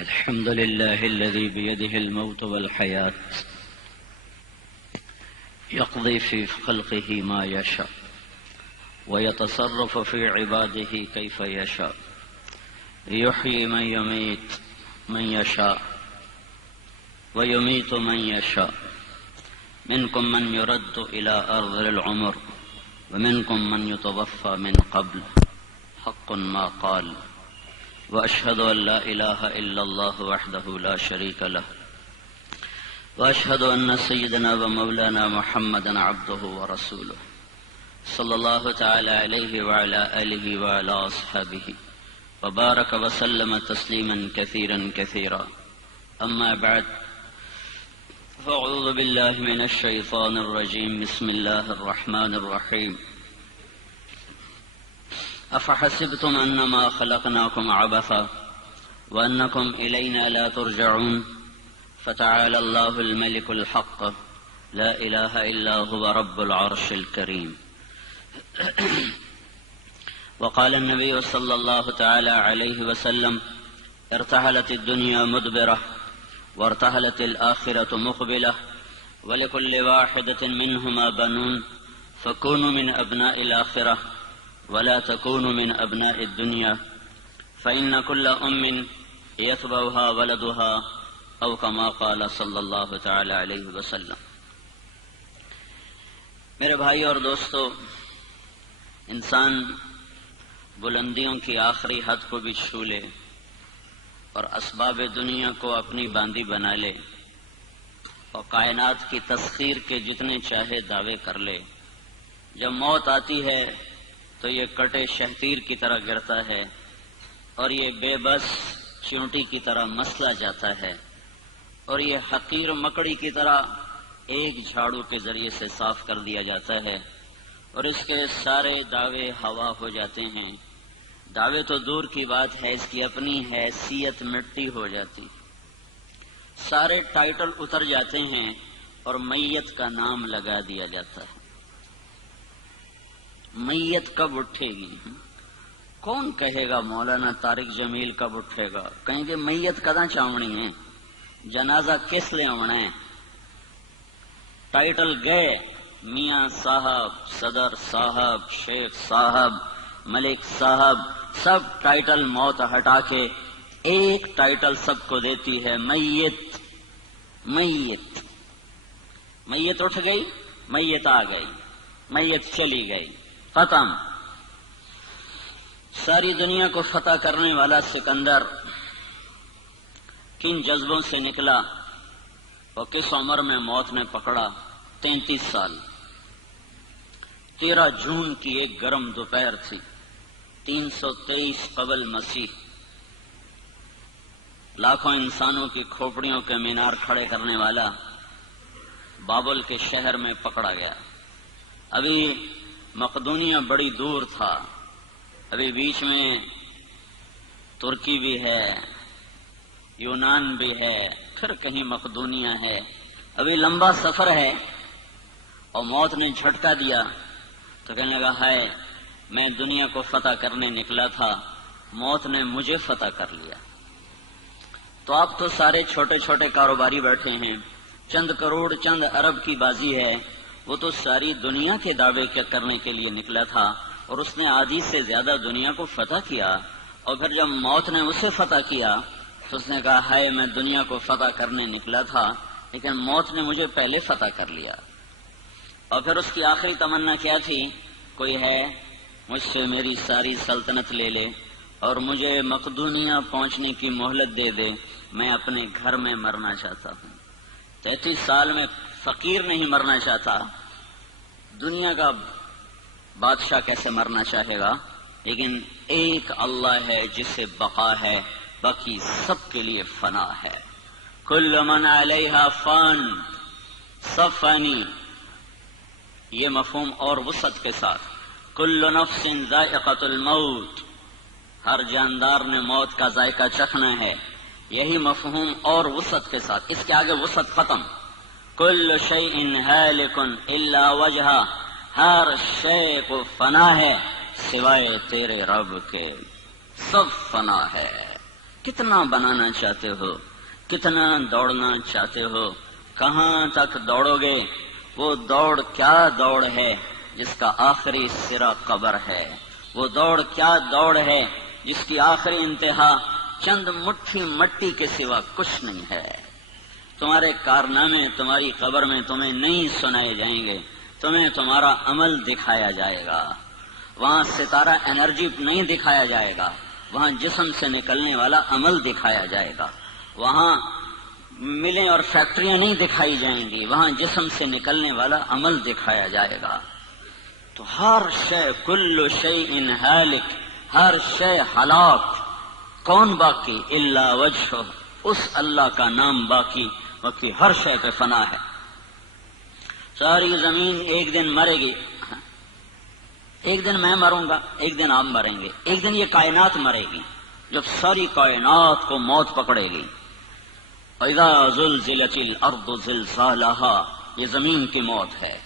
الحمد لله الذي بيده الموت والحياة يقضي في خلقه ما يشاء ويتصرف في عباده كيف يشاء يحيي من يميت من يشاء ويميت من يشاء منكم من يرد إلى أرض العمر ومنكم من يتوفى من قبل حق ما قال وأشهد أن لا إله إلا الله وحده لا شريك له وأشهد أن سيدنا ومولانا محمدا عبده ورسوله صلى الله تعالى عليه وعلى آله وعلى أصحابه وبارك وسلم تسليما كثيرا كثيرا أما بعد فأعوذ بالله من الشيطان الرجيم بسم الله الرحمن الرحيم أفحسبتم أنما خلقناكم عبثا وأنكم إلينا لا ترجعون فتعالى الله الملك الحق لا إله إلا هو رب العرش الكريم وقال النبي صلى الله تعالى عليه وسلم ارتحلت الدنيا مدبرة وارتحلت الآخرة مقبلة ولكل واحدة منهما بنون فكونوا من أبناء الآخرة ولا تكونوا من أبناء الدنيا فإن كل أم يتبعها ولدها أو كما قال صلی اللہ تعالی علیہ وسلم۔ میرے بھائی اور دوستو، انسان بلندیوں کی آخری حد کو بھی چھو لے اور اسباب دنیا کو اپنی باندی بنا لے اور کائنات کی تسخیر کے جتنے چاہے دعوے کر لے، جب موت آتی ہے تو یہ کٹے شہتیر کی طرح گرتا ہے اور یہ بے بس چونٹی کی طرح مسلا جاتا ہے اور یہ حقیر مکڑی کی طرح ایک جھاڑو کے ذریعے سے صاف کر دیا جاتا ہے اور اس کے سارے دعوے ہوا ہو جاتے ہیں۔ دعوے تو دور کی بات ہے، اس کی اپنی حیثیت مٹی ہو جاتی، سارے ٹائٹل اتر جاتے ہیں اور میت کا نام لگا دیا جاتا ہے۔ میت کب اٹھے گی؟ کون کہے گا مولانا طارق جمیل کب اٹھے گا؟ کہیں گے میت کداں چاونی ہے، جنازہ کس لے آنا ہے؟ ٹائٹل گئے، میاں صاحب، صدر صاحب، شیخ صاحب، ملک صاحب، سب ٹائٹل موت ہٹا کے ایک ٹائٹل سب کو دیتی ہے، میت۔ میت میت اٹھ گئی، میت آ گئی، میت چلی گئی، ختم۔ ساری دنیا کو فتح کرنے والا سکندر کن جذبوں سے نکلا اور کس عمر میں موت نے پکڑا؟ 33 سال۔ 13 جون کی ایک گرم دوپہر تھی، 323 قبل مسیح۔ لاکھوں انسانوں کی کھوپڑیوں کے مینار کھڑے کرنے والا بابل کے شہر میں پکڑا گیا۔ ابھی مقدونیہ بڑی دور تھا، ابھی بیچ میں ترکی بھی ہے، یونان بھی ہے، پھر کہیں مقدونیہ ہے، ابھی لمبا سفر ہے اور موت نے جھٹکا دیا تو کہنے لگا ہائے، میں دنیا کو فتح کرنے نکلا تھا، موت نے مجھے فتح کر لیا۔ تو آپ تو سارے چھوٹے چھوٹے کاروباری بیٹھے ہیں، چند کروڑ چند ارب کی بازی ہے، وہ تو ساری دنیا کے دعوے کرنے کے لیے نکلا تھا اور اس نے آدھی سے زیادہ دنیا کو فتح کیا، اور پھر جب موت نے اسے فتح کیا تو اس نے کہا ہائے، میں دنیا کو فتح کرنے نکلا تھا لیکن موت نے مجھے پہلے فتح کر لیا۔ اور پھر اس کی آخری تمنا کیا تھی؟ کوئی ہے مجھ سے میری ساری سلطنت لے لے اور مجھے مقدونیہ پہنچنے کی مہلت دے دے، میں اپنے گھر میں مرنا چاہتا ہوں۔ 33 سال میں فقیر نہیں مرنا چاہتا، دنیا کا بادشاہ کیسے مرنا چاہے گا؟ لیکن ایک اللہ ہے جس سے بقا ہے، باقی سب کے لیے فنا ہے۔ کل من علیہا فان، سب فانی، یہ مفہوم اور وسعت کے ساتھ۔ کل نفس ذائقۃ الموت، ہر جاندار نے موت کا ذائقہ چکھنا ہے، یہی مفہوم اور وسعت کے ساتھ۔ اس کے آگے وسعت ختم۔ کل شیء ہالک الا وجہہ، ہر شے کو فنا ہے سوائے تیرے رب کے، سب فنا ہے۔ کتنا بنانا چاہتے ہو، کتنا دوڑنا چاہتے ہو، کہاں تک دوڑو گے؟ وہ دوڑ کیا دوڑ ہے جس کا آخری سرا قبر ہے؟ وہ دوڑ کیا دوڑ ہے جس کی آخری انتہا چند مٹھی مٹی کے سوا کچھ نہیں ہے؟ تمہارے کارنامے تمہاری قبر میں تمہیں نہیں سنائے جائیں گے، تمہیں تمہارا عمل دکھایا جائے گا۔ وہاں ستارہ انرجی نہیں دکھایا جائے گا، وہاں جسم سے نکلنے والا عمل دکھایا جائے گا۔ وہاں ملیں اور فیکٹریاں نہیں دکھائی جائیں گی، وہاں جسم سے نکلنے والا عمل دکھایا جائے گا۔ تو ہر شے، کل شیء ہالک، ہر شے ہلاک، کون باقی؟ الا وجہہ، اس اللہ کا نام باقی، باقی ہر شے پہ فنا ہے۔ ساری زمین ایک دن مرے گی، ایک دن میں مروں گا، ایک دن آپ مریں گے، ایک دن یہ کائنات مرے گی، جب ساری کائنات کو موت پکڑے گی۔ وَإِذَا زُلْزِلَتِ الْأَرْضُ زِلْزَالَهَا، یہ زمین کی موت ہے۔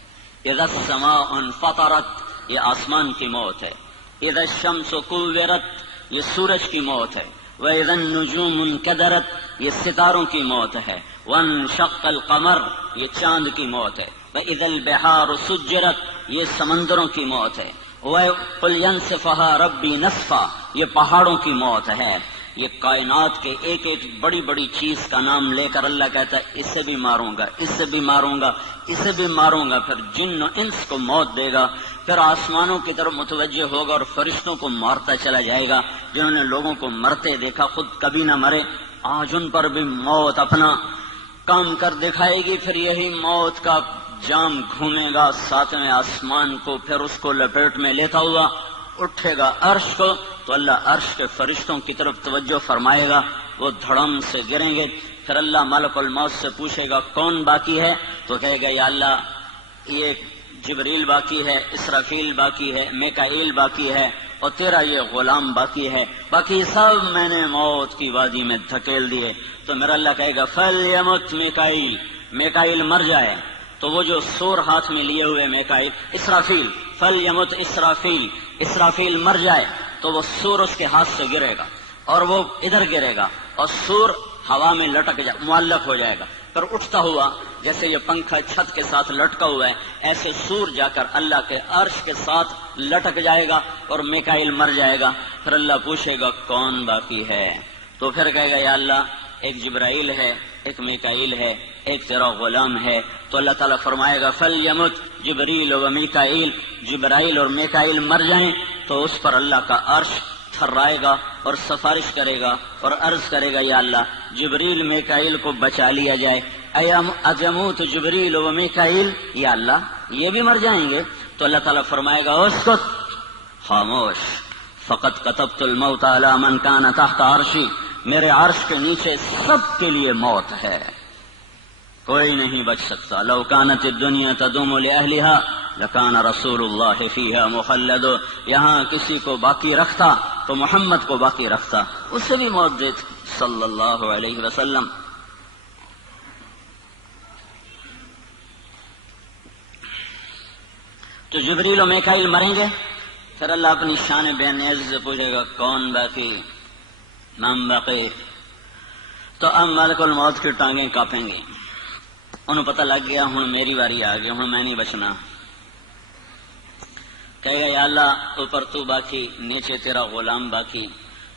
اِذَا السَّمَاءُ انفطرت، یہ آسمان کی موت ہے۔ اِذَا الشَّمْسُ كُوِّرَتْ، یہ سورج کی موت ہے۔ وَإِذَا النُّجُومُ انكَدَرَتْ، یہ ستاروں کی موت ہے۔ وَانشَقَّ الْقَمَرُ، یہ چاند کی موت ہے۔ وَإِذَا الْبِحَارُ سُجِّرَتْ، یہ سمندروں کی موت ہے۔ وَقُلْ يَنسِفُهَا رَبِّي نَسْفًا، یہ پہاڑوں کی موت ہے۔ یہ کائنات کے ایک ایک بڑی بڑی چیز کا نام لے کر اللہ کہتا ہے اسے بھی ماروں گا، اسے بھی ماروں گا، اسے بھی ماروں گا۔ پھر جن و انس کو موت دے گا، پھر آسمانوں کی طرف متوجہ ہوگا اور فرشتوں کو مارتا چلا جائے گا۔ جنہوں نے لوگوں کو مرتے دیکھا خود کبھی نہ مرے، آج ان پر بھی موت اپنا کام کر دکھائے گی۔ پھر یہی موت کا جام گھومے گا ساتویں آسمان کو، پھر اس کو لپیٹ میں لیتا ہوا اٹھے گا عرش کو، تو اللہ عرش کے فرشتوں کی طرف توجہ فرمائے گا، وہ دھڑم سے گریں گے۔ پھر اللہ ملک الموت سے پوچھے گا کون باقی ہے؟ تو کہے گا یا اللہ یہ جبریل باقی ہے، اسرافیل باقی ہے، میکائیل باقی ہے، اور تیرا یہ غلام باقی ہے، باقی سب میں نے موت کی وادی میں دھکیل دیے۔ تو میرا اللہ کہے گا فلیمت میکائیل، میکائیل مر جائے۔ تو وہ جو سور ہاتھ میں لیے ہوئے میکائیل، اسرافیل، فلیمت اسرافیل، اسرافیل مر جائے، تو وہ سور اس کے ہاتھ سے گرے گا اور وہ ادھر گرے گا اور سور ہوا میں لٹک جائے، معلق ہو جائے گا۔ پھر اٹھتا ہوا جیسے یہ پنکھا چھت کے ساتھ لٹکا ہوا ہے، ایسے سور جا کر اللہ کے عرش کے ساتھ لٹک جائے گا اور میکائیل مر جائے گا۔ پھر اللہ پوچھے گا کون باقی ہے؟ تو پھر کہے گا یا اللہ ایک جبرائیل ہے، ایک میکائیل ہے، ایک تیرا غلام ہے۔ تو اللہ تعالیٰ فرمائے گا فلیمت جبریل و میکائیل، جبرائیل اور میکائیل مر جائیں تو اس پر اللہ کا عرش تھرائے گا اور سفارش کرے گا اور عرض کرے گا یا اللہ جبریل میکائیل کو بچا لیا جائے۔ اجموت جبریل و میکائیل، یا اللہ یہ بھی مر جائیں گے؟ تو اللہ تعالیٰ فرمائے گا اسکت، خاموش، فقط کتبت الموت علی من کان تحت عرشی، میرے عرش کے نیچے سب کے لیے موت ہے، کوئی نہیں بچ سکتا۔ لو کانت الدنیا تدوم لأہلها لکان رسول اللہ فیہا مخلد، یہاں کسی کو باقی رکھتا تو محمد کو باقی رکھتا، اسے بھی موت دیتی صلی اللہ علیہ وسلم۔ تو جبریل و میکائیل مریں گے، پھر اللہ اپنی شان بے نیاز سے پوچھے گا کون باقی؟ نام باقی۔ تو اب ملک الموت کی ٹانگیں کانپیں گی، انہوں پتہ لگ گیا ہوں میری باری آ گئی، ہوں میں نہیں بچنا۔ کہے گا یا اللہ اوپر تو باقی، نیچے تیرا غلام باقی۔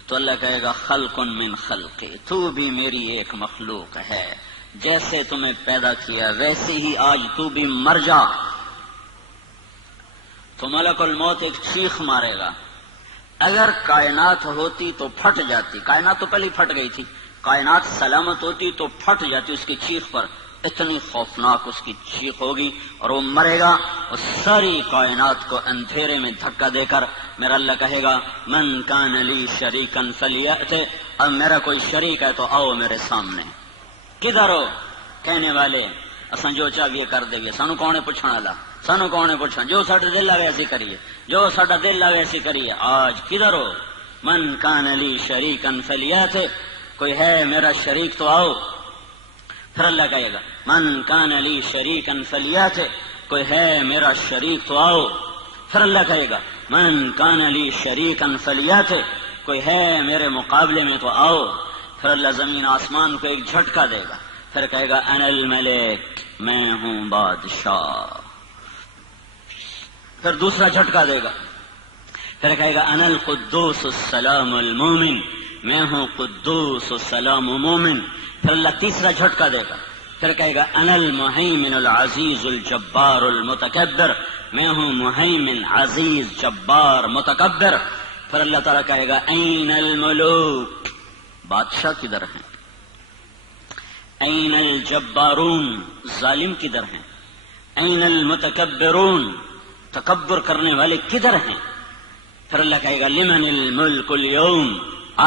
تو اللہ کہے گا خلق من خلقی، تو بھی میری ایک مخلوق ہے، جیسے تمہیں پیدا کیا ویسے ہی آج تو بھی مر جا۔ تو ملک الموت ایک چیخ مارے گا، اگر کائنات ہوتی تو پھٹ جاتی، کائنات تو پہلے ہی پھٹ گئی تھی، کائنات سلامت ہوتی تو پھٹ جاتی اس کی چیخ پر، اتنی خوفناک اس کی چیخ ہوگی اور وہ مرے گا اور ساری کائنات کو اندھیرے میں دھکا دے کر میرا اللہ کہے گا من کان لی شریکن فلیأت، اب میرا کوئی شریک ہے تو آؤ میرے سامنے۔ کدھر ہو؟ کہنے والے اساں جو چاہیے کر دے گے، سانو کون ہے پوچھنے والا؟ سانو کون ہے پوچھنا؟ جو ساڈا دل آوے ایسی کریے، جو ساڈا دل آوے ایسی کریے۔ آج کدھر ہو؟ من کان لی شریکن فلیأت، کوئی ہے میرا شریک تو آؤ۔ پھر اللہ کہے گا من کان لی شریکن فلیأت، کوئی ہے میرا شریک تو آؤ۔ پھر اللہ کہے گا من کان لی شریکن فلیأت، کوئی ہے میرے مقابلے میں تو آؤ۔ پھر اللہ زمین آسمان کو ایک جھٹکا دے گا، پھر کہے گا انا الملک، میں ہوں بادشاہ. پھر دوسرا جھٹکا دے گا، پھر کہے گا انا القدوس السلام المومن، میں ہوں قدوس السلام مومن. پھر اللہ تیسرا جھٹکا دے گا، پھر کہے گا انا المہیمن العزیز الجبار المتکبر، میں ہوں مہیمن عزیز جبار متکبر. پھر اللہ تعالیٰ کہے گا این الملوک، بادشاہ کدھر ہیں؟ این الجبارون، ظالم کدھر ہیں؟ این المتکبرون، تکبر کرنے والے کدھر ہیں؟ پھر اللہ کہے گا لمن الملک اليوم،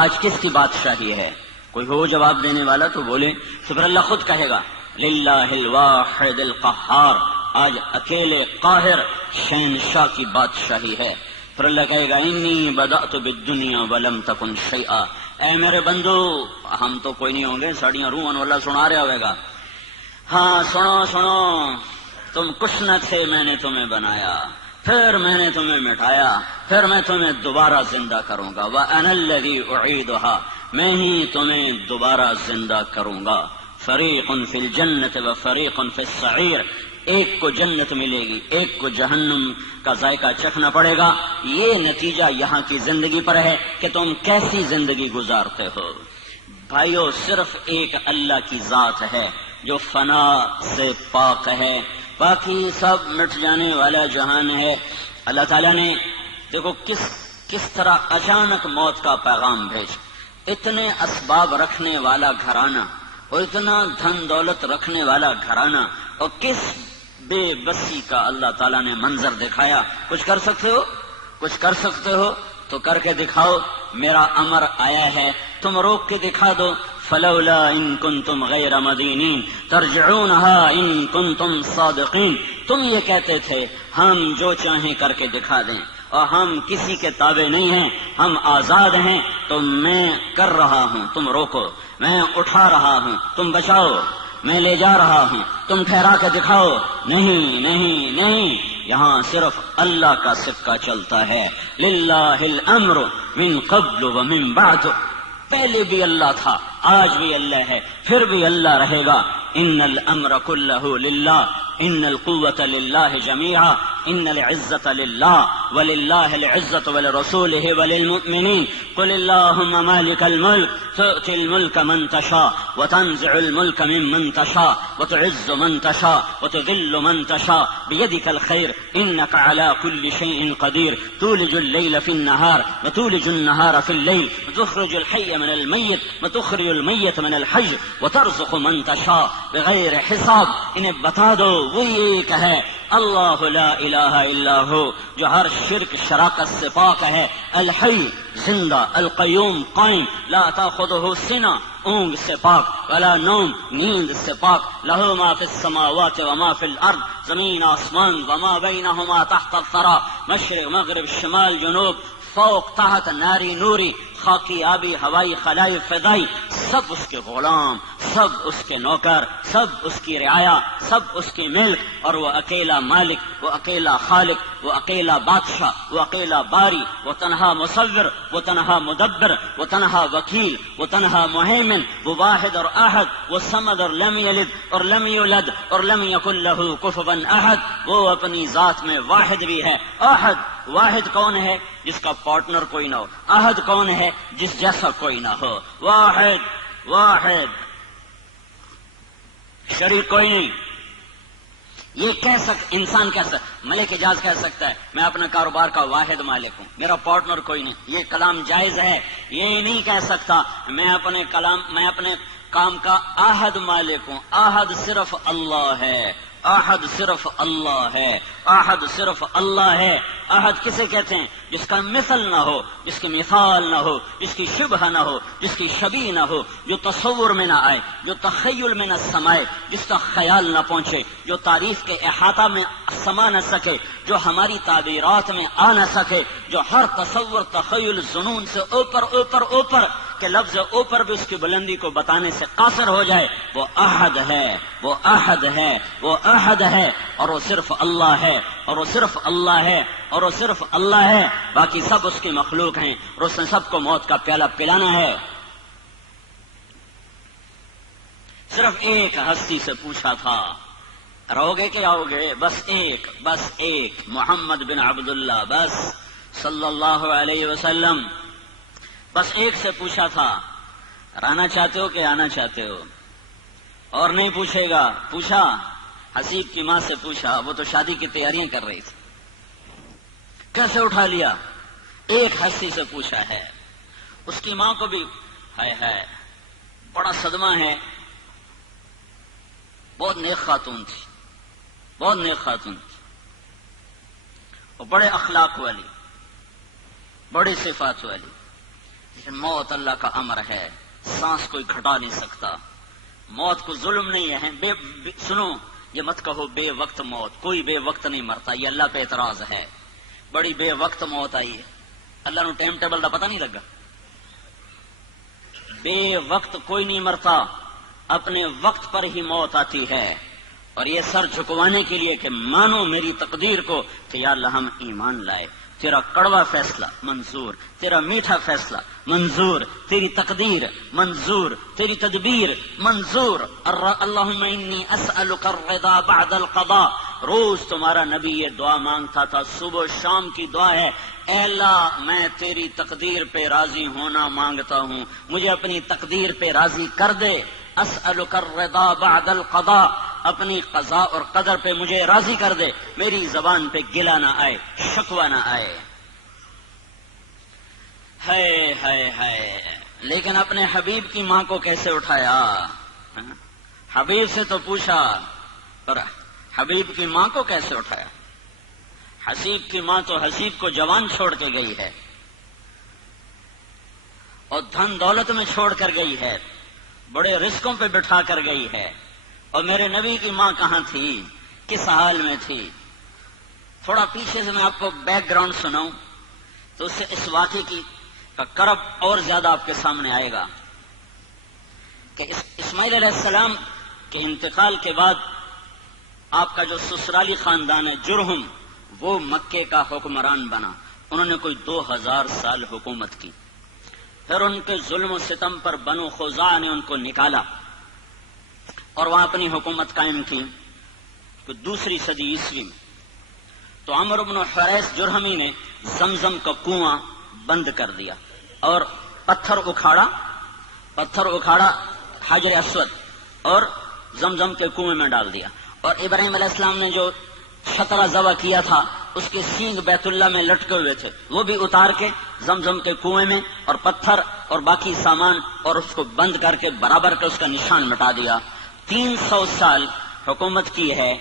آج کس کی بادشاہی ہے؟ کوئی ہو جواب دینے والا تو بولے. تو پھر اللہ خود کہے گا للہ الواحد القہار، آج اکیلے قاہر شہنشاہ کی بادشاہی ہے. پھر اللہ کہے گا انی بدأت بالدنیا ولم تکن شیئا، اے میرے بندو، ہم تو کوئی نہیں ہوں گے، ساڑیاں روحن والا سنا رہا ہوئے گا. ہاں سنو سنو، تم کچھ نہ تھے، میں نے تمہیں بنایا، پھر میں نے تمہیں مٹایا، پھر میں تمہیں دوبارہ زندہ کروں گا. وَأَنَا الَّذِي أُعِيدُهَا، میں ہی تمہیں دوبارہ زندہ کروں گا. فَرِيقٌ فِي الْجَنَّةِ وَفَرِيقٌ فِي السَّعِيرِ، ایک کو جنت ملے گی، ایک کو جہنم کا ذائقہ چکھنا پڑے گا. یہ نتیجہ یہاں کی زندگی پر ہے کہ تم کیسی زندگی گزارتے ہو. بھائیو، صرف ایک اللہ کی ذات ہے جو فنا سے پاک ہے، باقی سب مٹ جانے والا جہان ہے. اللہ تعالیٰ نے دیکھو کس طرح اچانک موت کا پیغام بھیج. اتنے اسباب رکھنے والا گھرانہ اور اتنا دھن دولت رکھنے والا گھرانہ، اور کس بے بسی کا اللہ تعالیٰ نے منظر دکھایا. کچھ کر سکتے ہو؟ کچھ کر سکتے ہو تو کر کے دکھاؤ. میرا امر آیا ہے، تم روک کے دکھا دو. فلولا ان کنتم غیر مدینین ترجعونها ان کنتم صادقین، تم یہ کہتے تھے ہم جو چاہیں کر کے دکھا دیں اور ہم کسی کے تابع نہیں ہیں، ہم آزاد ہیں. تو میں کر رہا ہوں، تم روکو. میں اٹھا رہا ہوں، تم بچاؤ. میں لے جا رہا ہوں، تم ٹھہرا کے دکھاؤ. نہیں نہیں نہیں، یہاں صرف اللہ کا سکہ چلتا ہے. للہ الامر من قبل ومن بعد، پہلے بھی اللہ تھا، آج بھی اللہ ہے، پھر بھی اللہ رہے گا. ان الامر كله للہ، ان القوة للہ جميعا، ان العزة للہ وللہ العزة ولرسوله وللمؤمنین. قل اللهم مالک الملک تؤتی الملک من تشاء وتنزع الملک ممن تشاء وتعز من تشاء وتذل من تشاء بيدك الخير انك على كل شيء قدير. تولج الليل في النهار وتولج النهار في الليل وتخرج الحي من الميت وتخرج الميت من الحي وترزق من تشاء بغیر حساب. انہیں بتا دو وہی ایک ہے، اللہ لا الہ الا ہو، جو ہر شرک شراکت سے پاک ہے. الحی، زندہ، القیوم، قائم، لا تاخذہ سنہ، اونگ سے پاک، ولا نوم، نیند سے پاک. لہو ما فی السماوات وما فی الارض، زمین آسمان، وما بینہما تحت الثری، مشرق مغرب شمال جنوب، فوق تحت، ناری نوری، خاکی آبی ہوائی خلائی فضائی، سب اس کے غلام، سب اس کے نوکر، سب اس کی رعایا، سب اس کی ملک. اور وہ اکیلا مالک، وہ اکیلا خالق، وہ اکیلا بادشاہ، وہ اکیلا باری، وہ تنہا مصور، وہ تنہا مدبر، وہ تنہا وکیل، وہ تنہا مہیمن، وہ واحد اور احد، وہ صمد اور لم یلد اور لم یولد اور لم یکن لہ کفوا احد. وہ اپنی ذات میں واحد بھی ہے. احد، واحد کون ہے؟ جس کا پارٹنر کوئی نہ ہو. احد کون ہے؟ جس جیسا کوئی نہ ہو. واحد، واحد، شریک کوئی نہیں. یہ انسان کہہ سکتا، ملک اعجاز کہہ سکتا ہے میں اپنے کاروبار کا واحد مالک ہوں، میرا پارٹنر کوئی نہیں. یہ کلام جائز ہے. یہ نہیں کہہ سکتا میں اپنے کام کا احد مالک ہوں. احد صرف اللہ ہے، احد صرف اللہ ہے، احد صرف اللہ ہے. احد کسے کہتے ہیں؟ جس کا مثل نہ ہو، جس کی مثال نہ ہو، جس کی شبہ نہ ہو، جس کی شبیہ نہ ہو، جو تصور میں نہ آئے، جو تخیل میں نہ سمائے، جس کا خیال نہ پہنچے، جو تعریف کے احاطہ میں سما نہ سکے، جو ہماری تعبیرات میں آ نہ سکے، جو ہر تصور تخیل جنون سے اوپر اوپر اوپر کہ لفظ اوپر بھی اس کی بلندی کو بتانے سے قاصر ہو جائے. وہ احد ہے، وہ احد ہے، وہ احد ہے. اور وہ صرف اللہ ہے، اور وہ صرف اللہ ہے، اور وہ صرف اللہ ہے. باقی سب اس کی مخلوق ہیں، اور اس نے سب کو موت کا پیالہ پلانا ہے. صرف ایک ہستی سے پوچھا تھا، رہو گے کہ آؤ گے؟ بس ایک محمد بن عبداللہ، بس صلی اللہ علیہ وسلم، بس ایک سے پوچھا تھا، رہنا چاہتے ہو کہ آنا چاہتے ہو؟ اور نہیں پوچھے گا۔ پوچھا، حسیب کی ماں سے پوچھا، وہ تو شادی کی تیاریاں کر رہی تھی، کیسے اٹھا لیا؟ ایک ہستی سے پوچھا ہے۔ اس کی ماں کو بھی ہے بڑا صدمہ ہے، بہت نیک خاتون تھی، بہت نیک خاتون تھی، اور بڑے اخلاق والی، بڑی صفات والی، لیکن موت اللہ کا امر ہے، سانس کوئی گھٹا نہیں سکتا، موت کو ظلم نہیں ہے۔ سنو، یہ مت کہو بے وقت موت، کوئی بے وقت نہیں مرتا، یہ اللہ پہ اعتراض ہے۔ بڑی بے وقت موت آئی ہے، اللہ نو ٹائم ٹیبل کا پتہ نہیں لگا۔ بے وقت کوئی نہیں مرتا، اپنے وقت پر ہی موت آتی ہے، اور یہ سر جھکوانے کے لیے کہ مانو میری تقدیر کو کہ یا اللہ ہم ایمان لائے، تیرا کڑوا فیصلہ منظور، تیرا میٹھا فیصلہ منظور، تیری تقدیر منظور، تیری تدبیر منظور۔ اللہم انی اسألک الرضا بعد القضاء۔ روز تمہارا نبی یہ دعا مانگتا تھا، صبح و شام کی دعا ہے، اے اللہ میں تیری تقدیر پہ راضی ہونا مانگتا ہوں، مجھے اپنی تقدیر پہ راضی کر دے۔ اسألک الرضا بعد القضاء، اپنی قضاء اور قدر پہ مجھے راضی کر دے، میری زبان پہ گلہ نہ آئے، شکوہ نہ آئے۔ ہے لیکن اپنے حبیب کی ماں کو کیسے اٹھایا؟ حبیب سے تو پوچھا، پر حبیب کی ماں کو کیسے اٹھایا؟ حسیب کی ماں تو حسیب کو جوان چھوڑ کے گئی ہے، اور دھن دولت میں چھوڑ کر گئی ہے، بڑے رزقوں پہ بٹھا کر گئی ہے، اور میرے نبی کی ماں کہاں تھی، کس حال میں تھی؟ تھوڑا پیچھے سے میں آپ کو بیک گراؤنڈ سناؤں تو اس سے اس واقعے کا کرب اور زیادہ آپ کے سامنے آئے گا کہ اسماعیل علیہ السلام کے انتقال کے بعد آپ کا جو سسرالی خاندان ہے جرہم، وہ مکے کا حکمران بنا، انہوں نے کوئی 2000 سال حکومت کی، پھر ان کے ظلم و ستم پر بنو خزاعہ نے ان کو نکالا اور وہاں اپنی حکومت قائم کی، تو دوسری صدی عیسوی میں تو عمرو بن حریث جرہمی نے زمزم کا کنواں بند کر دیا اور پتھر اکھاڑا حجر اسود اور زمزم کے کنویں میں ڈال دیا، اور ابراہیم علیہ السلام نے جو شترہ ذبح کیا تھا اس کے سینگ بیت اللہ میں لٹکے ہوئے تھے، وہ بھی اتار کے زمزم کے کنویں میں، اور پتھر اور باقی سامان اور اس کو بند کر کے برابر کے اس کا نشان مٹا دیا۔ 300 سال حکومت کی ہے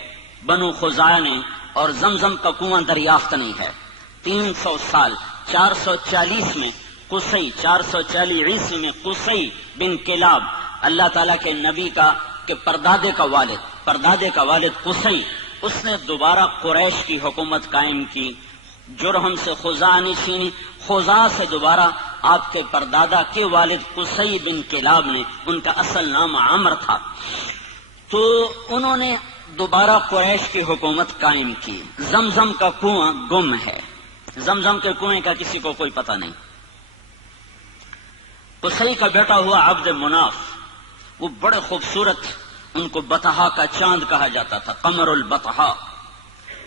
بنو خزاعہ نے، اور زمزم کا کنواں دریافت نہیں ہے۔ 300 سال 440 میں قصی، 440 عیسوی میں قصی بن کلاب، اللہ تعالیٰ کے نبی کا کہ پردادے کا والد قصی، اس نے دوبارہ قریش کی حکومت قائم کی، جرہم سے خزاعہ نے چھینی، خزاعہ سے دوبارہ آپ کے پردادا کے والد قصی بن کلاب نے، ان کا اصل نام عمر تھا، تو انہوں نے دوبارہ قریش کی حکومت قائم کی۔ زمزم کا کنواں گم ہے، زمزم کے کنویں کا کسی کو کوئی پتہ نہیں۔ قصی کا بیٹا ہوا عبد مناف، وہ بڑے خوبصورت، ان کو بطحا کا چاند کہا جاتا تھا، قمر البطحا۔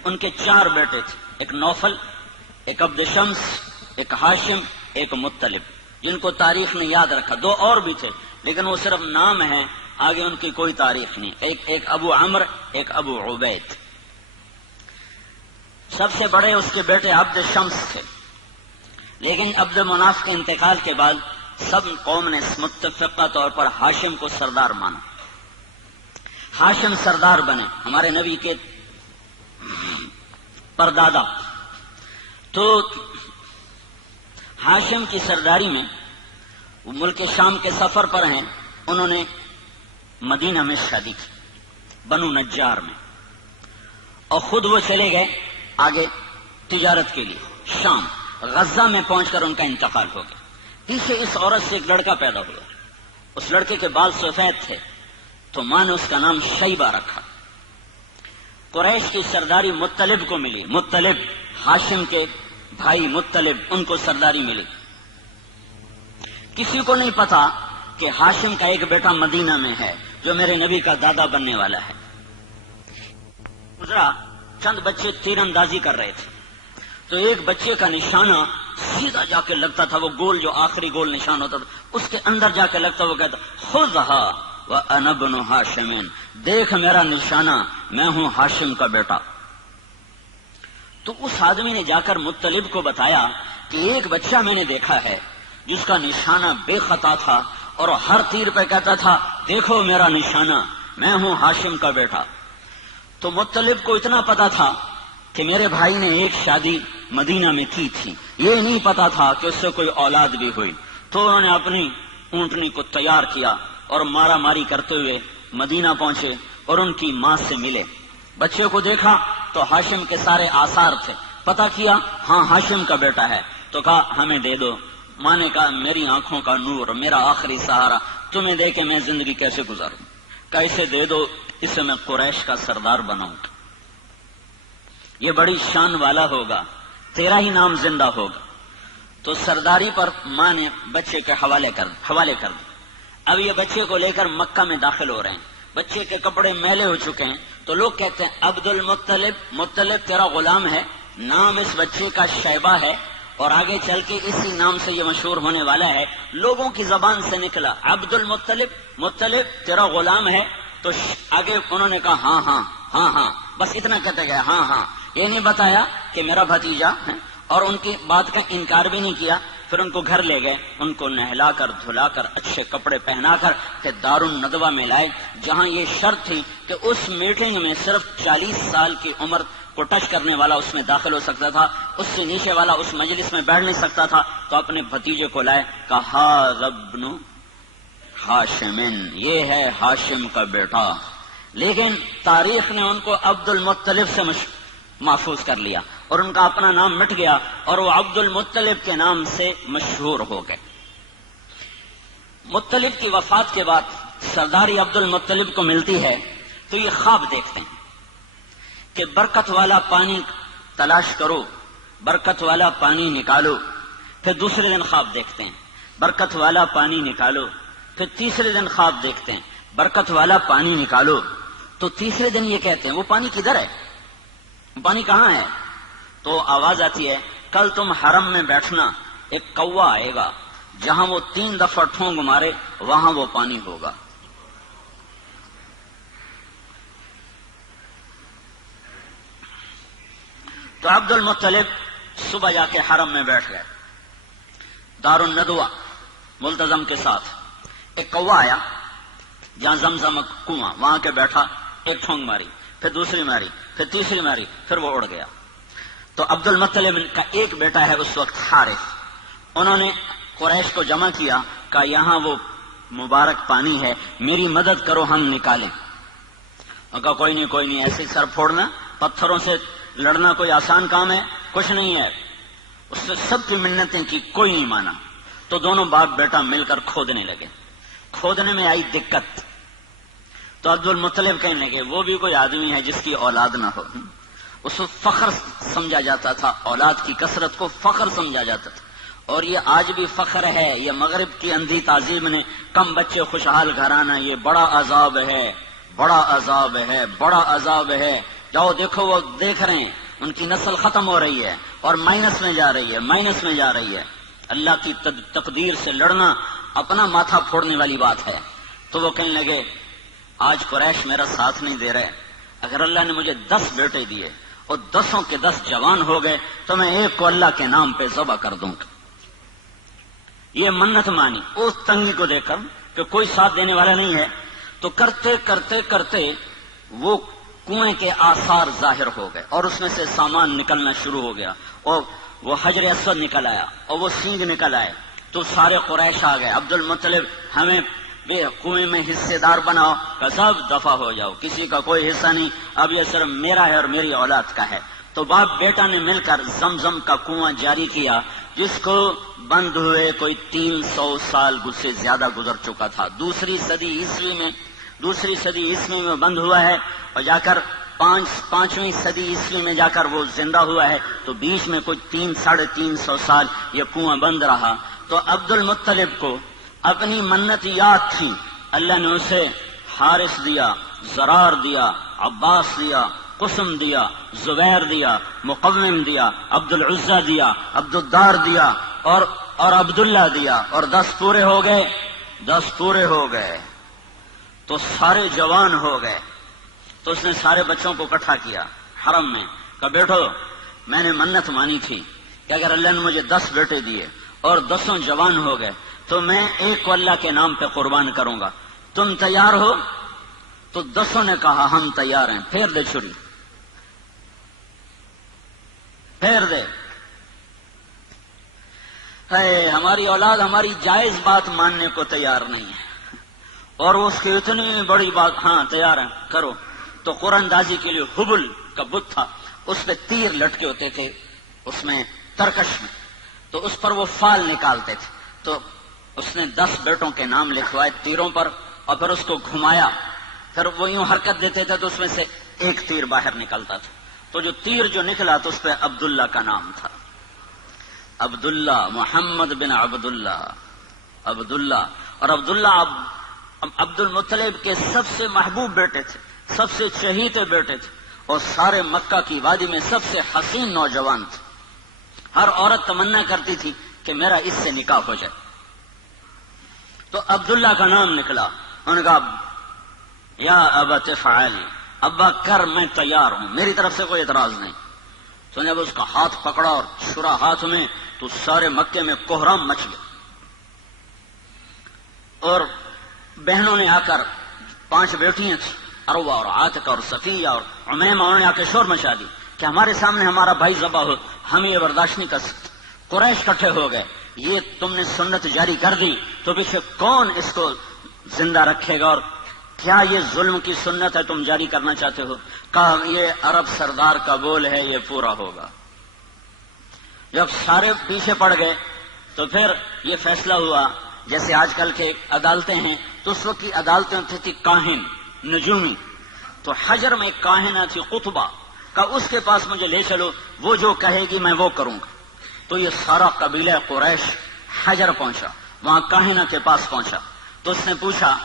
ان کے 4 بیٹے تھے، ایک نوفل، ایک عبد شمس، ایک ہاشم، ایک مطلب، جن کو تاریخ نے یاد رکھا۔ 2 اور بھی تھے لیکن وہ صرف نام ہیں، آگے ان کی کوئی تاریخ نہیں۔ ایک ابو عمر، ایک ابو عبید۔ سب سے بڑے اس کے بیٹے عبد شمس تھے، لیکن عبد مناف کے انتقال کے بعد سب قوم نے متفقہ طور پر ہاشم کو سردار مانا، ہاشم سردار بنے، ہمارے نبی کے پردادا۔ تو ہاشم کی سرداری میں وہ ملک شام کے سفر پر ہیں، انہوں نے مدینہ میں شادی کی، بنو نجار میں، اور خود وہ چلے گئے آگے تجارت کے لیے شام۔ غزہ میں پہنچ کر ان کا انتقال ہو گیا۔ پیچھے اس عورت سے ایک لڑکا پیدا ہوا، اس لڑکے کے بال سفید تھے، تو ماں نے اس کا نام شیبہ رکھا۔ قریش کی سرداری مطلب کو ملی، مطلب ہاشم کے بھائی مطلب، ان کو سرداری ملی۔ کسی کو نہیں پتا کہ ہاشم کا ایک بیٹا مدینہ میں ہے، جو میرے نبی کا دادا بننے والا ہے۔ گزرا، چند بچے تیر اندازی کر رہے تھے، تو ایک بچے کا نشانہ سیدھا جا کے لگتا تھا، وہ گول جو آخری گول نشان ہوتا تھا اس کے اندر جا کے لگتا، وہ کہتا خذھا وانا ابن ہاشم، دیکھ میرا نشانہ، میں ہوں ہاشم کا بیٹا۔ تو اس آدمی نے جا کر مطلب کو بتایا کہ ایک بچہ میں نے دیکھا ہے جس کا نشانہ بے خطا تھا اور ہر تیر پہ کہتا تھا دیکھو میرا نشانہ، میں ہوں ہاشم کا بیٹا۔ تو مطلب کو اتنا پتا تھا کہ میرے بھائی نے ایک شادی مدینہ میں کی تھی، یہ نہیں پتا تھا کہ اس سے کوئی اولاد بھی ہوئی، تو انہوں نے اپنی اونٹنی کو تیار کیا اور مارا ماری کرتے ہوئے مدینہ پہنچے اور ان کی ماں سے ملے۔ بچے کو دیکھا تو ہاشم کے سارے آثار تھے، پتا کیا ہاں ہاشم کا بیٹا ہے، تو کہا ہمیں دے دو۔ ماں نے کہا میری آنکھوں کا نور، میرا آخری سہارا، تمہیں دے کے میں زندگی کیسے گزاروں؟ کہا اسے دے دو، اسے میں قریش کا سردار بناؤں گا، یہ بڑی شان والا ہوگا، تیرا ہی نام زندہ ہوگا۔ تو سرداری پر ماں نے بچے کے حوالے کر دی۔ اب یہ بچے کو لے کر مکہ میں داخل ہو رہے ہیں، بچے کے کپڑے میلے ہو چکے ہیں، تو لوگ کہتے ہیں عبد المطلب، مطلب تیرا غلام ہے، نام اس بچے کا شیبہ ہے اور آگے چل کے اسی نام سے یہ مشہور ہونے والا ہے۔ لوگوں کی زبان سے نکلا عبد المطلب، مطلب تیرا غلام ہے، تو آگے انہوں نے کہا ہاں ہاں ہاں ہاں، بس اتنا کہتے گئے ہاں ہاں، یہ نہیں بتایا کہ میرا بھتیجا ہے، اور ان کی بات کا انکار بھی نہیں کیا۔ پھر ان کو گھر لے گئے، ان کو نہلا کر دھلا کر اچھے کپڑے پہنا کر کہ دار الندوہ میں لائے، جہاں یہ شرط تھی کہ اس میٹنگ میں صرف 40 سال کی عمر کو ٹچ کرنے والا اس میں داخل ہو سکتا تھا، اس سے نیچے والا اس مجلس میں بیٹھ نہیں سکتا تھا۔ تو اپنے بھتیجے کو لائے، کہا ابن ہاشم، یہ ہے ہاشم کا بیٹا، لیکن تاریخ نے ان کو عبد المطلب سے محفوظ کر لیا اور ان کا اپنا نام مٹ گیا اور وہ عبد المطلب کے نام سے مشہور ہو گئے۔ مطلب کی وفات کے بعد سرداری عبد المطلب کو ملتی ہے تو یہ خواب دیکھتے ہیں کہ برکت والا پانی تلاش کرو، برکت والا پانی نکالو۔ پھر دوسرے دن خواب دیکھتے ہیں برکت والا پانی نکالو، پھر تیسرے دن خواب دیکھتے ہیں برکت والا پانی نکالو۔ تو تیسرے دن یہ کہتے ہیں وہ پانی کدھر ہے، پانی کہاں ہے؟ تو آواز آتی ہے کل تم حرم میں بیٹھنا، ایک کوا آئے گا، جہاں وہ 3 دفعہ ٹھونگ مارے وہاں وہ پانی ہوگا۔ تو عبد المطلب صبح جا کے حرم میں بیٹھ گئے، دار الندوہ ملتزم کے ساتھ۔ ایک کوا آیا جہاں زمزم کنواں، وہاں کے بیٹھا، ایک ٹھونگ ماری، پھر دوسری ماری، پھر تیسری ماری، پھر وہ اڑ گیا۔ تو عبد المطلب کا ایک بیٹا ہے اس وقت حارث، انہوں نے قریش کو جمع کیا، کہا یہاں وہ مبارک پانی ہے، میری مدد کرو ہم نکالیں۔ اور کہا کوئی نہیں، ایسے سر پھوڑنا، پتھروں سے لڑنا کوئی آسان کام ہے؟ کچھ نہیں ہے۔ اس سے سب کی منتیں کی، کوئی نہیں مانا۔ تو دونوں باپ بیٹا مل کر کھودنے لگے، کھودنے میں آئی دقت، تو عبد المطلب کہنے لگے وہ بھی کوئی آدمی ہے جس کی اولاد نہ ہو۔ اس کو فخر سمجھا جاتا تھا، اولاد کی کثرت کو فخر سمجھا جاتا تھا، اور یہ آج بھی فخر ہے۔ یہ مغرب کی اندھی تہذیب نے کم بچے خوشحال گھرانہ، یہ بڑا عذاب ہے، بڑا عذاب ہے، بڑا عذاب ہے۔ جاؤ دیکھو، وہ دیکھ رہے ہیں ان کی نسل ختم ہو رہی ہے اور مائنس میں جا رہی ہے، مائنس میں جا رہی ہے۔ اللہ کی تقدیر سے لڑنا اپنا ماتھا پھوڑنے والی بات ہے۔ تو وہ کہنے لگے آج قریش میرا ساتھ نہیں دے رہے، اگر اللہ نے مجھے 10 بیٹے دیے اور 10 کے 10 جوان ہو گئے تو میں ایک کو اللہ کے نام پہ ذبح کر دوں گا۔ یہ منت مانی اس تنگی کو دیکھ کر کہ کوئی ساتھ دینے والا نہیں ہے، تو کرتے کرتے کرتے وہ کنویں کے آثار ظاہر ہو گئے اور اس میں سے سامان نکلنا شروع ہو گیا، اور وہ حجر اسود نکل آیا اور وہ سینگ نکل آئے۔ تو سارے قریش آ گئے، عبد المطلب ہمیں کنویں میں حصے دار بناؤ، کہ سب دفع ہو جاؤ، کسی کا کوئی حصہ نہیں، اب یہ صرف میرا ہے اور میری اولاد کا ہے۔ تو باپ بیٹا نے مل کر زمزم کا کنواں جاری کیا، جس کو بند ہوئے کوئی 300 سال سے زیادہ گزر چکا تھا۔ دوسری صدی عیسوی میں بند ہوا ہے، اور جا کر 5ویں صدی عیسوی میں جا کر وہ زندہ ہوا ہے۔ تو بیچ میں کوئی 300-350 سال یہ کنواں بند رہا۔ تو عبد المطلب کو اپنی منت یاد تھی، اللہ نے اسے حارث دیا، زرار دیا، عباس دیا، قسم دیا، زبیر دیا، مقوم دیا، عبد العزہ دیا، عبد الدار دیا اور عبداللہ دیا، اور 10 پورے ہو گئے. 10 پورے ہو گئے تو سارے جوان ہو گئے. تو اس نے سارے بچوں کو اکٹھا کیا حرم میں، کہا بیٹھو میں نے منت مانی تھی کہ اگر اللہ نے مجھے 10 بیٹے دیے اور 10 جوان ہو گئے تو میں ایک کو اللہ کے نام پہ قربان کروں گا، تم تیار ہو؟ تو 10 نے کہا ہم تیار ہیں. پھیر دے چھری، پھیر دے. ہماری اولاد ہماری جائز بات ماننے کو تیار نہیں ہے، اور اس کی اتنی بڑی بات، ہاں تیار ہیں کرو. تو قرآن اندازی کے لیے حبل کا بت تھا، اس پہ تیر لٹکے ہوتے تھے اس میں ترکش میں، تو اس پر وہ فال نکالتے تھے. تو اس نے 10 بیٹوں کے نام لکھوائے تیروں پر، اور پھر اس کو گھمایا، پھر وہ یوں حرکت دیتے تھے تو اس میں سے ایک تیر باہر نکلتا تھا. تو جو تیر جو نکلا تو اس پہ عبداللہ کا نام تھا. عبداللہ، محمد بن عبداللہ، عبداللہ. اور عبداللہ عبد المطلب کے سب سے محبوب بیٹے تھے، سب سے چہیتے بیٹے تھے، اور سارے مکہ کی وادی میں سب سے حسین نوجوان تھے. ہر عورت تمنا کرتی تھی کہ میرا اس سے نکاح ہو جائے. تو عبداللہ کا نام نکلا. انہوں نے کہا یا ابت افعل، ابا کر، میں تیار ہوں، میری طرف سے کوئی اعتراض نہیں. تو جب اس کا ہاتھ پکڑا اور چھرا ہاتھ میں، تو سارے مکے میں کوہرام مچ گیا. اور بہنوں نے آ کر، 5 بیٹیاں تھیں، عروہ اور عاتقہ اور صفیہ اور عمیمہ، انہوں نے آ کے شور مچا دی کہ ہمارے سامنے ہمارا بھائی ذبح ہو، ہم یہ برداشت نہیں کر سکتے. قریش اکٹھے ہو گئے، یہ تم نے سنت جاری کر دی تو پیچھے کون اس کو زندہ رکھے گا، اور کیا یہ ظلم کی سنت ہے تم جاری کرنا چاہتے ہو؟ کہا یہ عرب سردار کا بول ہے، یہ پورا ہوگا. جب سارے پیچھے پڑ گئے تو پھر یہ فیصلہ ہوا، جیسے آج کل کے عدالتیں ہیں، تو اس وقت کی عدالتیں تھی کاہن، نجومی. تو حجر میں ایک کاہنہ تھی قطبہ، کہا اس کے پاس مجھے لے چلو، وہ جو کہے گی میں وہ کروں گا. تو یہ سارا قبیلہ قریش حجر پہنچا، وہاں کاہنہ کے پاس پہنچا. تو اس نے پوچھا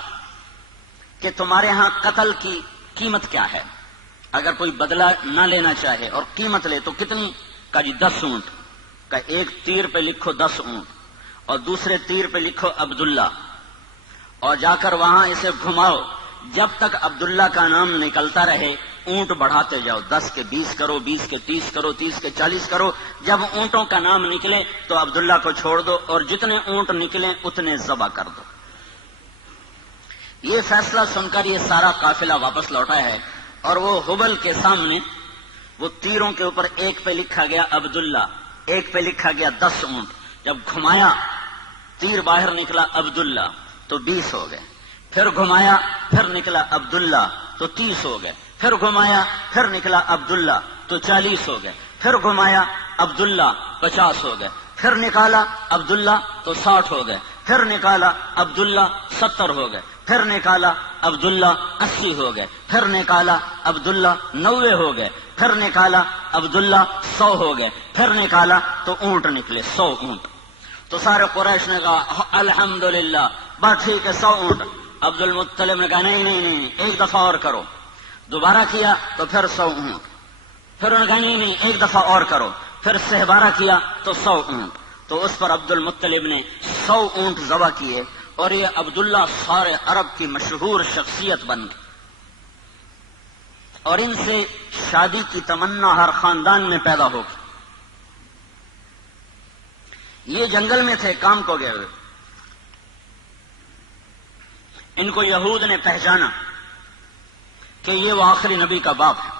کہ تمہارے ہاں قتل کی قیمت کیا ہے؟ اگر کوئی بدلہ نہ لینا چاہے اور قیمت لے تو کتنی؟ کہا جی 10 اونٹ. کہا ایک تیر پہ لکھو 10 اونٹ، اور دوسرے تیر پہ لکھو عبداللہ، اور جا کر وہاں اسے گھماؤ، جب تک عبداللہ کا نام نکلتا رہے اونٹ بڑھاتے جاؤ، 10 کے 20 کرو، 20 کے 30 کرو، 30 کے 40 کرو. جب اونٹوں کا نام نکلے تو عبداللہ کو چھوڑ دو، اور جتنے اونٹ نکلیں اتنے ذبح کر دو. یہ فیصلہ سن کر یہ سارا قافلہ واپس لوٹا ہے، اور وہ حبل کے سامنے وہ تیروں کے اوپر ایک پہ لکھا گیا عبداللہ، ایک پہ لکھا گیا 10 اونٹ. جب گھمایا تیر باہر نکلا عبداللہ تو 20 ہو گئے، پھر گھمایا پھر نکلا عبداللہ تو 30 ہو گئے، پھر گھمایا پھر نکلا عبداللہ تو 40 ہو گئے، پھر گھمایا عبداللہ 50 ہو گئے، پھر نکالا عبداللہ تو 60 ہو گئے، پھر نکالا عبداللہ 70 ہو گئے، پھر نکالا عبداللہ 80 ہو گئے، پھر نکالا عبداللہ 90 ہو گئے، پھر نکالا عبداللہ 100 ہو گئے، پھر نکالا تو اونٹ نکلے 100 اونٹ. تو سارے قریش نے کہا الحمدللہ، بات ٹھیک ہے 100 اونٹ. عبد المطلب نے کہا نہیں نہیں نہیں، ایک دفعہ اور کرو. دوبارہ کیا تو پھر 100 اونٹ. پھر انہوں نے کہا نہیں نہیں، ایک دفعہ اور کرو. پھر 12 کیا تو 100 اونٹ. تو اس پر عبد المطلب نے 100 اونٹ ذبح کیے، اور یہ عبداللہ سارے عرب کی مشہور شخصیت بن گئی، اور ان سے شادی کی تمنا ہر خاندان میں پیدا ہوگی. یہ جنگل میں تھے کام کو گئے ہوئے، ان کو یہود نے پہچانا کہ یہ وہ آخری نبی کا باپ ہے،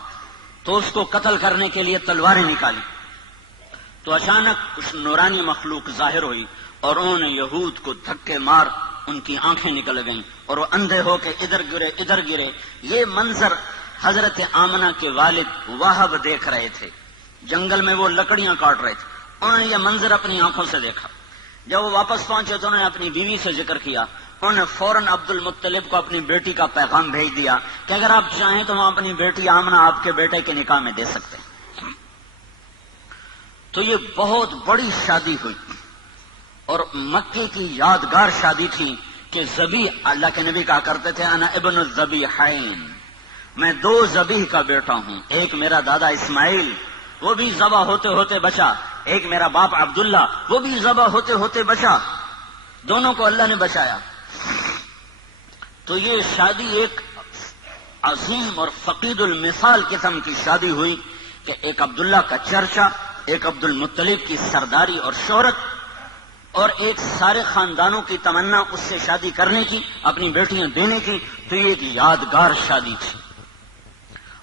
تو اس کو قتل کرنے کے لیے تلواریں نکالی. تو اچانک کچھ نورانی مخلوق ظاہر ہوئی، اور انہوں نے یہود کو دھکے مار ان کی آنکھیں نکل گئیں، اور وہ اندھے ہو کے ادھر گرے ادھر گرے. یہ منظر حضرت آمنہ کے والد وہب دیکھ رہے تھے، جنگل میں وہ لکڑیاں کاٹ رہے تھے. انہوں نے یہ منظر اپنی آنکھوں سے دیکھا. جب وہ واپس پہنچے تو انہوں نے اپنی بیوی سے ذکر کیا. انہوں نے فوراً عبد المطلب کو اپنی بیٹی کا پیغام بھیج دیا کہ اگر آپ چاہیں تو ہم اپنی بیٹی آمنہ آپ کے بیٹے کے نکاح میں دے سکتے ہیں. تو یہ بہت بڑی شادی ہوئی، اور مکے کی یادگار شادی تھی، کہ ذبیح، اللہ کے نبی کہا کرتے تھے انا ابن الذبیحین، میں دو ذبیح کا بیٹا ہوں، ایک میرا دادا اسماعیل وہ بھی ذبح ہوتے ہوتے بچا، ایک میرا باپ عبداللہ وہ بھی ذبح ہوتے ہوتے بچا، دونوں کو اللہ نے بچایا۔ تو یہ شادی ایک عظیم اور فقید المثال قسم کی شادی ہوئی کہ ایک عبداللہ کا چرچا، ایک عبد المطلب کی سرداری اور شہرت، اور ایک سارے خاندانوں کی تمنا اس سے شادی کرنے کی، اپنی بیٹیاں دینے کی۔ تو یہ ایک یادگار شادی تھی۔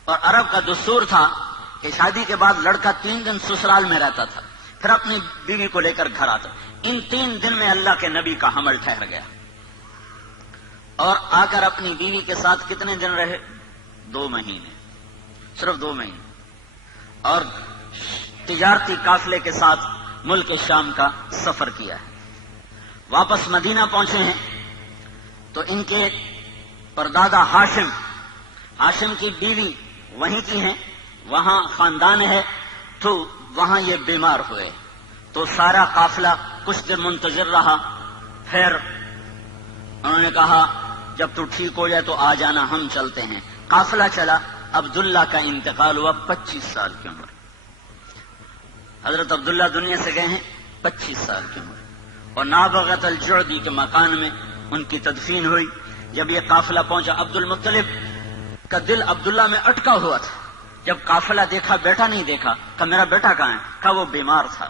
اور عرب کا دستور تھا کہ شادی کے بعد لڑکا 3 دن سسرال میں رہتا تھا، پھر اپنی بیوی کو لے کر گھر آتا۔ ان 3 دن میں اللہ کے نبی کا حمل ٹھہر گیا، اور آ کر اپنی بیوی کے ساتھ کتنے دن رہے؟ 2 مہینے، صرف 2 مہینے، اور تجارتی قافلے کے ساتھ ملک شام کا سفر کیا ہے۔ واپس مدینہ پہنچے ہیں تو ان کے پردادا ہاشم کی بیوی وہیں کی ہیں، وہاں خاندان ہے، تو وہاں یہ بیمار ہوئے، تو سارا قافلہ کچھ دن منتظر رہا۔ پھر انہوں نے کہا جب تو ٹھیک ہو جائے تو آ جانا، ہم چلتے ہیں۔ قافلہ چلا، عبداللہ کا انتقال ہوا 25 سال کی عمر۔ حضرت عبداللہ دنیا سے گئے ہیں 25 سال کی عمر، اور نابغۃ الجعدی کے مکان میں ان کی تدفین ہوئی۔ جب یہ قافلہ پہنچا، عبد المطلب کا دل عبداللہ میں اٹکا ہوا تھا۔ جب قافلہ دیکھا، بیٹا نہیں دیکھا، کہا میرا بیٹا کہاں ہے؟ کہا وہ بیمار تھا۔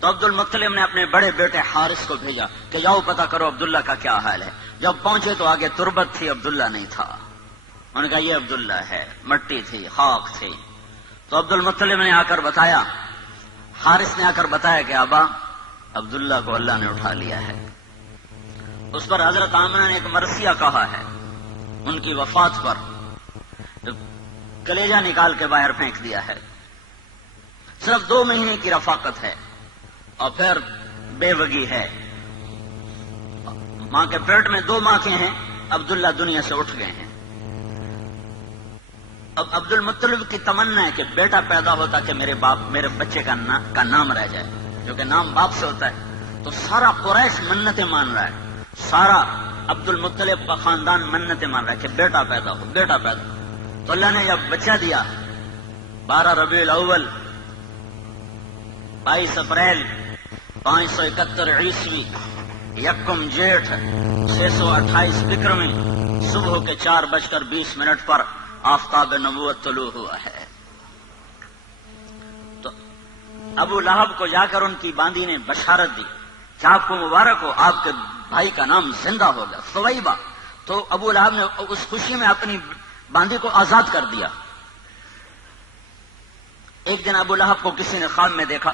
تو عبد المطلب نے اپنے بڑے بیٹے حارث کو بھیجا کہ جاؤ پتہ کرو عبداللہ کا کیا حال ہے۔ جب پہنچے تو آگے تربت تھی، عبداللہ نہیں تھا۔ انہوں نے کہا یہ عبداللہ ہے، مٹی تھی، خاک تھی۔ تو عبد المطلب نے آ کر بتایا، حارث نے آ کر بتایا کہ ابا عبداللہ کو اللہ نے اٹھا لیا ہے۔ اس پر حضرت آمنہ نے ایک مرثیہ کہا ہے، ان کی وفات پر کلیجہ نکال کے باہر پھینک دیا ہے۔ صرف 2 مہینے کی رفاقت ہے، اور پھر بے وگی ہے۔ ماں کے پیٹ میں 2 ماں کے ہیں، عبداللہ دنیا سے اٹھ گئے ہیں۔ اب عبد المطلب کی تمنا ہے کہ بیٹا پیدا ہوتا کہ میرے بچے کا نام رہ جائے، کیونکہ نام باپ سے ہوتا ہے۔ تو سارا قریش منتیں مان رہا ہے، سارا عبد المطلب کا خاندان منتیں مان رہا ہے کہ بیٹا پیدا ہو، بیٹا پیدا ہو۔ تو اللہ نے جب بچہ دیا، 12 ربیع الاول 22 اپریل 571 عیسوی، 1 جیٹھ 628 بکرمی، صبح کے 4:20 پر آفتاب نبوت طلوع ہوا ہے۔ تو ابو لہب کو جا کر ان کی باندی نے بشارت دی کہ آپ کو مبارک ہو، آپ کے بھائی کا نام زندہ ہوگا، ثویبہ۔ تو ابو لہب نے اس خوشی میں اپنی باندی کو آزاد کر دیا۔ ایک دن ابو لہب کو کسی نے خواب میں دیکھا،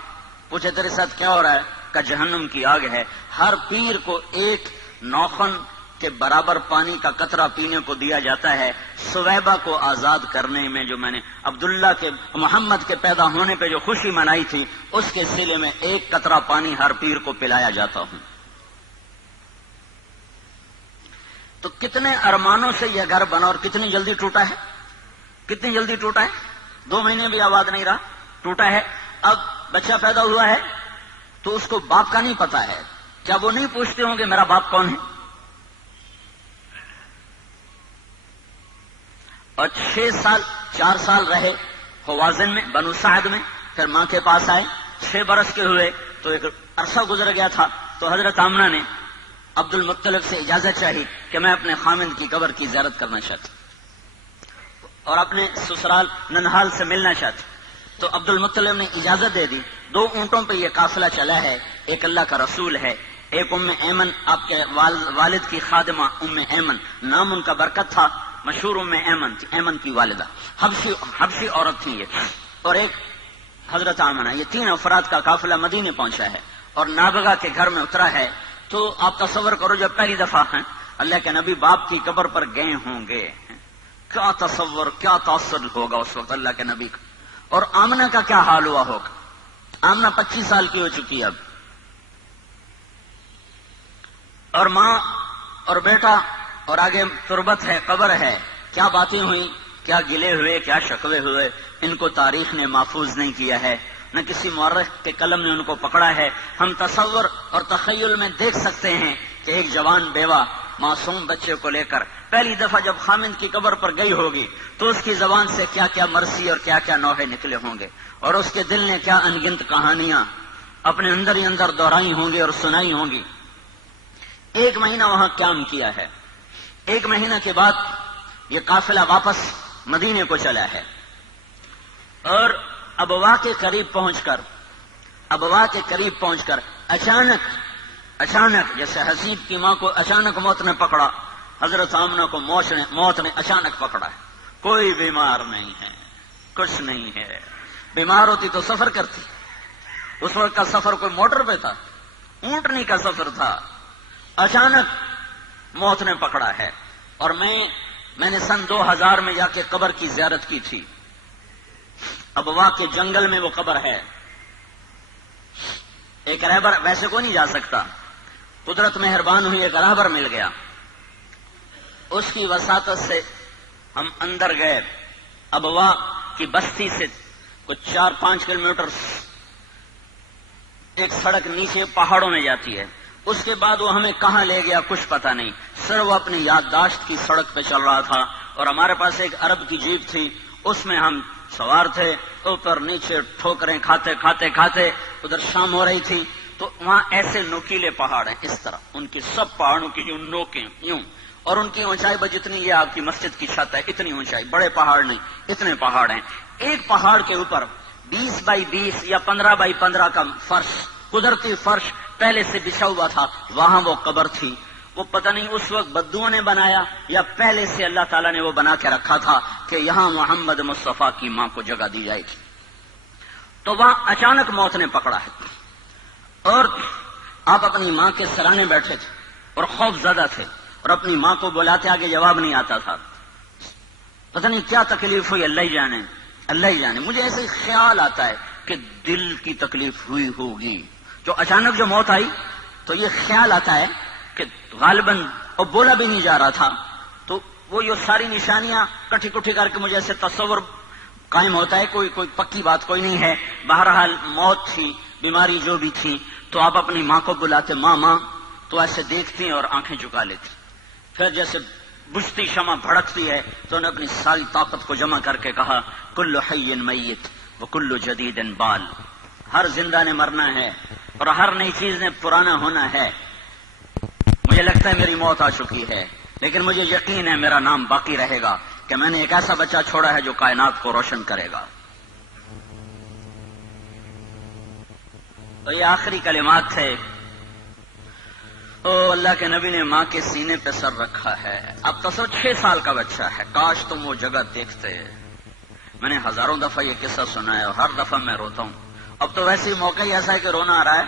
پوچھے تیرے ساتھ کیا ہو رہا ہے؟ کہ جہنم کی آگ ہے، ہر پیر کو 1 نوخن کے برابر پانی کا قطرہ پینے کو دیا جاتا ہے۔ ثویبہ کو آزاد کرنے میں جو میں نے عبداللہ کے محمد کے پیدا ہونے پہ جو خوشی منائی تھی، اس کے صلے میں 1 قطرہ پانی ہر پیر کو پلایا جاتا ہوں۔ تو کتنے ارمانوں سے یہ گھر بنا اور کتنی جلدی ٹوٹا ہے، کتنی جلدی ٹوٹا ہے۔ 2 مہینے بھی آباد نہیں رہا، ٹوٹا ہے۔ اب بچہ پیدا ہوا ہے تو اس کو باپ کا نہیں پتا ہے، کیا وہ نہیں پوچھتے ہوں کہ میرا باپ کون ہے؟ اور 4 سال رہے ہوازن میں، بنو سعد میں، پھر ماں کے پاس آئے۔ 6 برس کے ہوئے تو ایک عرصہ گزر گیا تھا، تو حضرت آمنہ نے عبد المطلب سے اجازت چاہی کہ میں اپنے خامند کی قبر کی زیارت کرنا چاہتا اور اپنے سسرال ننہال سے ملنا چاہتا۔ تو عبد المطلب نے اجازت دے دی۔ 2 اونٹوں پہ یہ قافلہ چلا ہے، ایک اللہ کا رسول ہے، ایک ام ایمن آپ کے والد کی خادمہ ام ایمن، نام ان کا برکت تھا، مشہور ام ایمن تھی، ایمن کی والدہ، حبشی عورت تھی یہ، اور ایک حضرت آمنہ۔ یہ 3 افراد کا قافلہ مدینے پہنچا ہے اور نابغہ کے گھر میں اترا ہے۔ تو آپ تصور کرو جب پہلی دفعہ ہیں اللہ کے نبی باپ کی قبر پر گئے ہوں گے، کیا تصور، کیا تاثر ہوگا اس وقت اللہ کے نبی کا، اور آمنہ کا کیا حال ہوا ہوگا۔ آمنہ 25 سال کی ہو چکی اب، اور ماں اور بیٹا، اور آگے تربت ہے، قبر ہے، کیا باتیں ہوئی، کیا گلے ہوئے، کیا شکوے ہوئے، ان کو تاریخ نے محفوظ نہیں کیا ہے، نہ کسی مورخ کے قلم نے ان کو پکڑا ہے۔ ہم تصور اور تخیل میں دیکھ سکتے ہیں کہ ایک جوان بیوہ معصوم بچے کو لے کر پہلی دفعہ جب خامند کی قبر پر گئی ہوگی تو اس کی زبان سے کیا کیا مرثی اور کیا کیا نوحے نکلے ہوں گے، اور اس کے دل نے کیا انگنت کہانیاں اپنے اندر ہی اندر دہرائی ہوں گی اور سنائی ہوں گی۔ 1 مہینہ وہاں قیام کیا ہے۔ 1 مہینہ کے بعد یہ قافلہ واپس مدینے کو چلا ہے، اور ابوا کے قریب پہنچ کر اچانک جیسے حسیب کی ماں کو اچانک موت نے پکڑا، حضرت آمنہ کو موت نے اچانک پکڑا ہے۔ کوئی بیمار نہیں ہے، کچھ نہیں ہے، بیمار ہوتی تو سفر کرتی۔ اس وقت کا سفر کوئی موٹر پہ تھا، اونٹنی کا سفر تھا، اچانک موت نے پکڑا ہے۔ اور میں نے سن 2000 میں جا کے قبر کی زیارت کی تھی۔ ابوا کے جنگل میں وہ قبر ہے۔ ایک رہبر، ویسے کوئی نہیں جا سکتا، قدرت مہربان ہوئی، ایک رہبر مل گیا، اس کی وساطت سے ہم اندر گئے۔ ابوا کی بستی سے کچھ 4-5 کلومیٹر ایک سڑک نیچے پہاڑوں میں جاتی ہے۔ اس کے بعد وہ ہمیں کہاں لے گیا کچھ پتہ نہیں، صرف وہ اپنی یادداشت کی سڑک پہ چل رہا تھا، اور ہمارے پاس ایک عرب کی جیپ تھی، اس میں ہم سوار تھے۔ اوپر نیچے ٹھوکریں کھاتے ادھر شام ہو رہی تھی، تو وہاں ایسے نوکیلے پہاڑ ہیں، اس طرح ان کی سب پہاڑوں کی یوں نوکیں یوں، اور ان کی اونچائی جتنی یہ آپ کی مسجد کی چھت ہے اتنی اونچائی، بڑے پہاڑ نہیں، اتنے پہاڑ ہیں۔ ایک پہاڑ کے اوپر 20x20 یا 15x15 کا فرش، قدرتی فرش پہلے سے بچھا ہوا تھا، وہاں وہ قبر تھی۔ وہ پتہ نہیں اس وقت بدوؤں نے بنایا یا پہلے سے اللہ تعالیٰ نے وہ بنا کے رکھا تھا کہ یہاں محمد مصطفیٰ کی ماں کو جگہ دی جائے گی۔ تو وہاں اچانک موت نے پکڑا ہے، اور آپ اپنی ماں کے سرانے بیٹھے تھے اور خوف زدہ تھے، اور اپنی ماں کو بلاتے آگے جواب نہیں آتا تھا۔ پتہ نہیں کیا تکلیف ہوئی، اللہ ہی جانے۔ مجھے ایسے خیال آتا ہے کہ دل کی تکلیف ہوئی ہوگی، جو اچانک جو موت آئی تو یہ خیال آتا ہے کہ غالباً اور بولا بھی نہیں جا رہا تھا، تو وہ یہ ساری نشانیاں کٹھی کر کے مجھے ایسے تصور قائم ہوتا ہے، کوئی پکی بات کوئی نہیں ہے۔ بہرحال موت تھی، بیماری جو بھی تھی، تو آپ اپنی ماں کو بلاتے، ماں، تو ایسے دیکھتی اور آنکھیں چکا لیتی۔ پھر جیسے بجھتی شمع بھڑکتی ہے تو انہوں نے اپنی ساری طاقت کو جمع کر کے کہا، کل حی میت وکل جدید بال، ہر زندہ نے مرنا ہے اور ہر نئی چیز نے پرانا ہونا ہے۔ مجھے لگتا ہے میری موت آ چکی ہے، لیکن مجھے یقین ہے میرا نام باقی رہے گا کہ میں نے ایک ایسا بچہ چھوڑا ہے جو کائنات کو روشن کرے گا۔ تو یہ آخری کلمات تھے۔ او اللہ کے نبی نے ماں کے سینے پہ سر رکھا ہے۔ اب تصور 6 سال کا بچہ ہے، کاش تم وہ جگہ دیکھتے۔ میں نے ہزاروں دفعہ یہ قصہ سنا ہے اور ہر دفعہ میں روتا ہوں۔ اب تو ویسے ہی موقع ہی ایسا ہے کہ رونا آ رہا ہے۔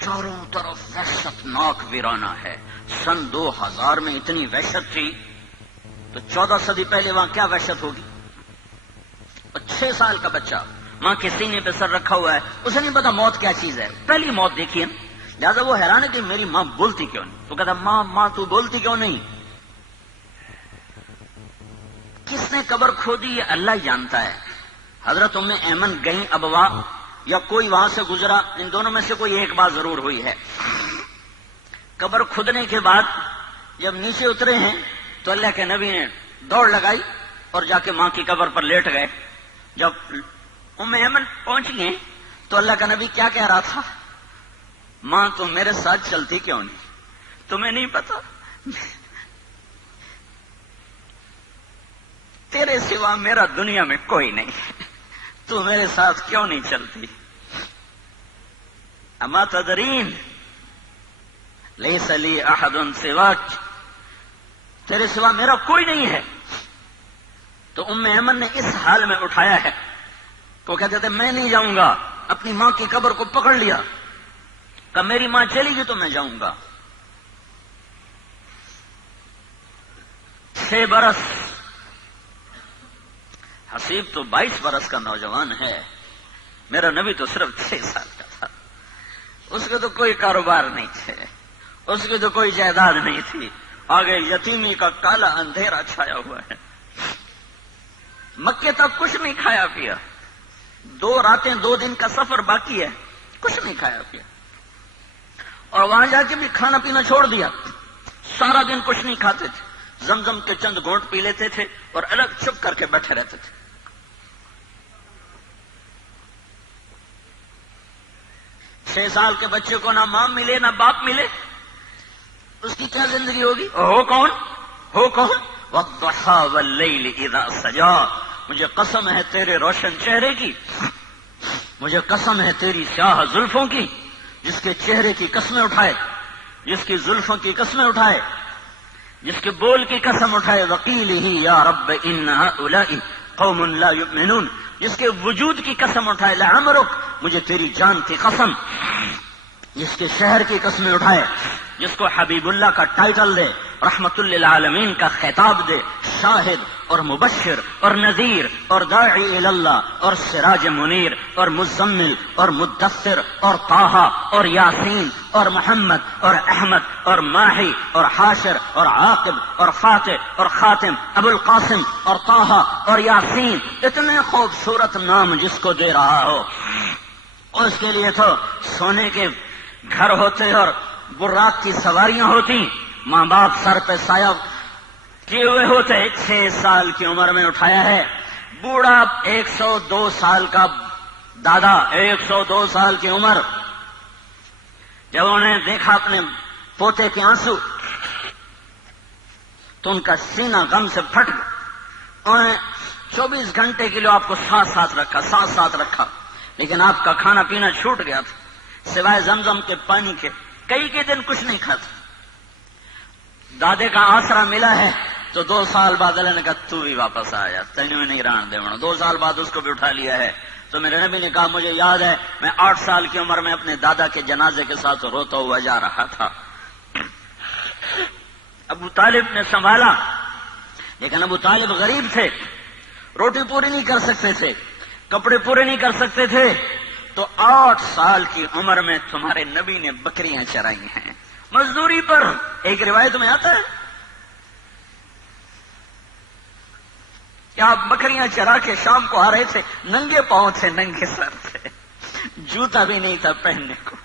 چاروں طرف وحشت ناک ویرانہ ہے۔ سن 2000 میں اتنی وحشت تھی تو 14 صدی پہلے وہاں کیا وحشت ہوگی۔ اور 6 سال کا بچہ ماں کے سینے پہ سر رکھا ہوا ہے، اسے نہیں پتا موت کیا چیز ہے، پہلی موت دیکھی ہے، لہٰذا وہ حیران ہے کہ میری ماں بولتی کیوں نہیں۔ تو کہتا ماں تو بولتی کیوں نہیں؟ کس نے قبر کھودی یہ اللہ جانتا ہے۔ حضرت ام ایمن گئیں ابوا یا کوئی وہاں سے گزرا، ان دونوں میں سے کوئی ایک بات ضرور ہوئی ہے۔ قبر کھودنے کے بعد جب نیچے اترے ہیں تو اللہ کے نبی نے دوڑ لگائی اور جا کے ماں کی قبر پر لیٹ گئے۔ جب ام ایمن پہنچ گئے تو اللہ کا نبی کیا کہہ رہا تھا؟ ماں تم میرے ساتھ چلتی کیوں نہیں؟ تمہیں نہیں پتا تیرے سوا میرا دنیا میں کوئی نہیں، تو میرے ساتھ کیوں نہیں چلتی؟ اما تدرین لیس لی احد سواک، تیرے سوا میرا کوئی نہیں ہے۔ تو ام ایمن نے اس حال میں اٹھایا ہے تو کہتے تھے میں نہیں جاؤں گا، اپنی ماں کی قبر کو پکڑ لیا کہ میری ماں چلی گئی تو میں جاؤں گا۔ 6 برس، حسیب تو 22 برس کا نوجوان ہے، میرا نبی تو صرف 6 سال کا تھا۔ اس کے تو کوئی کاروبار نہیں تھے، اس کی تو کوئی جائیداد نہیں تھی، آگے یتیمی کا کالا اندھیرا چھایا ہوا ہے۔ مکے تک کچھ نہیں کھایا پیا، 2 راتیں 2 دن کا سفر باقی ہے، کچھ نہیں کھایا پیا، اور وہاں جا کے بھی کھانا پینا چھوڑ دیا، سارا دن کچھ نہیں کھاتے تھے، زمزم کے چند گھونٹ پی لیتے تھے اور الگ چھپ کر کے بیٹھے رہتے تھے۔ 6 سال کے بچے کو نہ ماں ملے نہ باپ ملے، اس کی کیا زندگی ہوگی؟ ہو کون؟ وَالضُّحَىٰ وَاللَّيْلِ إِذَا سَجَىٰ، مجھے قسم ہے تیرے روشن چہرے کی، مجھے قسم ہے تیری سیاہ زلفوں کی، جس کے چہرے کی قسمیں اٹھائے، جس کی زلفوں کی قسمیں اٹھائے، جس کے بول کی قسم اٹھائے، وَقِيلِهِ يَا رَبِّ إِنَّ هَؤُلَاءِ قَوْمٌ لَا يُؤْمِنُونَ، جس کے وجود کی قسم اٹھائے، لَعَمْرُكَ، مجھے تیری جان کی قسم، جس کے شہر کی قسمیں اٹھائے، جس کو حبیب اللہ کا ٹائٹل دے، رحمت للعالمین کا خطاب دے، شاہد اور مبشر اور نذیر اور داعی اللہ اور سراج منیر اور مزمل اور مدثر اور طٰہٰ اور یاسین اور محمد اور احمد اور ماہی اور حاشر اور عاقب اور فاتح اور خاتم، ابو القاسم اور طٰہٰ اور یاسین، اتنے خوبصورت نام جس کو دے رہا ہو، اور اس کے لیے تو سونے کے گھر ہوتے اور براق کی سواریاں ہوتی، ماں باپ سر پہ سایہ کیے ہوئے ہوتے۔ 6 سال کی عمر میں اٹھایا ہے، بوڑھا 102 سال کا دادا، 102 سال کی عمر، جب انہوں نے دیکھا اپنے پوتے کے آنسو تو ان کا سینہ غم سے پھٹ گیا۔ انہوں نے 24 گھنٹے کے لیے آپ کو ساتھ رکھا، لیکن آپ کا کھانا پینا چھوٹ گیا تھا، سوائے زمزم کے پانی کے کئی دن کچھ نہیں کھاتا۔ دادے کا آسرا ملا ہے تو 2 سال بعد اللہ نے کہا تو بھی واپس آ جا، تینوں نہیں رہن دے۔ 2 سال بعد اس کو بھی اٹھا لیا ہے۔ تو میرے نبی نے کہا مجھے یاد ہے میں 8 سال کی عمر میں اپنے دادا کے جنازے کے ساتھ روتا ہوا جا رہا تھا، ابو طالب نے سنبھالا، لیکن ابو طالب غریب تھے، روٹی پوری نہیں کر سکتے تھے، کپڑے پورے نہیں کر سکتے تھے، تو 8 سال کی عمر میں تمہارے نبی نے بکریاں چرائی ہیں مزدوری پر۔ ایک روایت میں آتا ہے کہ آپ بکریاں چرا کے شام کو آ رہے تھے، ننگے پاؤں تھے، ننگے سر تھے، جوتا بھی نہیں تھا پہننے کو۔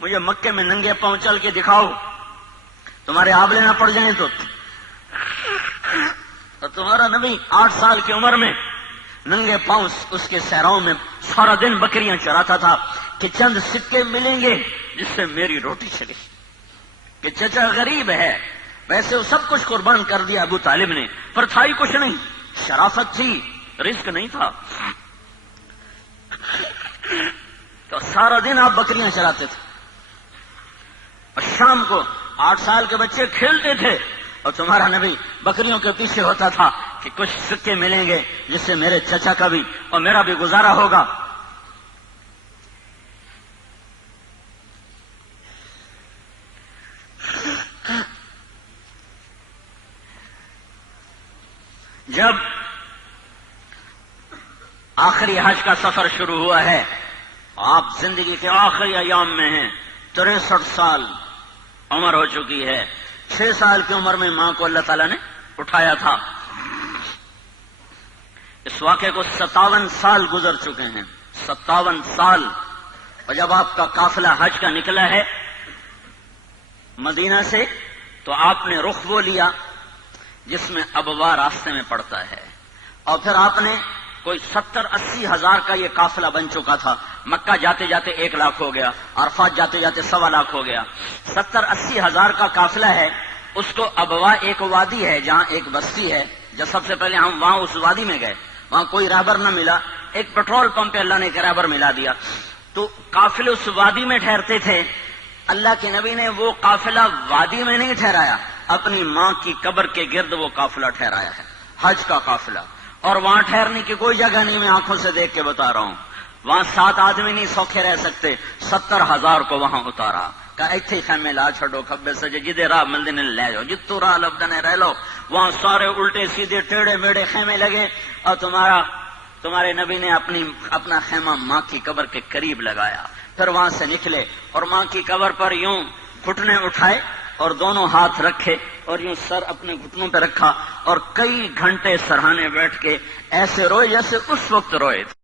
مجھے مکے میں ننگے پاؤں چل کے دکھاؤ، تمہارے آب لینا پڑ جائیں تو۔ اور تمہارا نبی 8 سال کی عمر میں ننگے پاؤں اس کے صحراؤں میں سارا دن بکریاں چراتا تھا کہ چند سکے ملیں گے جس سے میری روٹی چلے، کہ چچا غریب ہے۔ ویسے وہ سب کچھ قربان کر دیا ابو طالب نے، پر تھا ہی کچھ نہیں، شرافت تھی، رزق نہیں تھا، تو سارا دن آپ بکریاں چراتے تھے، اور شام کو 8 سال کے بچے کھیلتے تھے اور تمہارا نبی بکریوں کے پیچھے ہوتا تھا کہ کچھ سکے ملیں گے جس سے میرے چچا کا بھی اور میرا بھی گزارا ہوگا۔ جب آخری حج کا سفر شروع ہوا ہے، آپ زندگی کے آخری ایام میں ہیں، 63 سال عمر ہو چکی ہے۔ 6 سال کی عمر میں ماں کو اللہ تعالیٰ نے اٹھایا تھا۔ اس واقعے کو 57 سال گزر چکے ہیں، 57 سال۔ اور جب آپ کا قافلہ حج کا نکلا ہے مدینہ سے، تو آپ نے رخ وہ لیا جس میں ابوا راستے میں پڑتا ہے، اور پھر آپ نے کوئی 70-80 ہزار کا یہ قافلہ بن چکا تھا۔ مکہ جاتے جاتے 1 لاکھ ہو گیا، عرفات جاتے جاتے 1.25 لاکھ ہو گیا، 70-80 ہزار کا قافلہ ہے۔ اس کو ابوا ایک وادی ہے جہاں ایک بستی ہے، جب سب سے پہلے ہم وہاں اس وادی میں گئے، وہاں کوئی رہبر نہ ملا، ایک پیٹرول پمپ پہ اللہ نے ایک رہبر ملا دیا، تو قافلے اس وادی میں ٹھہرتے تھے۔ اللہ کے نبی نے وہ قافلہ وادی میں نہیں ٹھہرایا، اپنی ماں کی قبر کے گرد وہ قافلہ ٹھہرایا ہے، حج کا قافلہ۔ اور وہاں ٹھہرنے کی کوئی جگہ نہیں، میں آنکھوں سے دیکھ کے بتا رہا ہوں، وہاں 7 آدمی نہیں سوکھے رہ سکتے، 70,000 کو وہاں اتارا، کہ ایتھے خیمے لا چھڑو، کھبے سجے جدے راہ ملدے نے لے جاؤ، جتو راہ لبدنے رہ لو۔ وہاں سارے الٹے سیدھے ٹیڑے میڑے خیمے لگے، اور تمہارے نبی نے اپنا خیمہ ماں کی قبر کے قریب لگایا۔ پھر وہاں سے نکلے اور ماں کی قبر پر یوں گھٹنے اٹھائے اور دونوں ہاتھ رکھے اور یوں سر اپنے گھٹنوں پہ رکھا، اور کئی گھنٹے سرہانے بیٹھ کے ایسے روئے جیسے اس وقت روئے تھے۔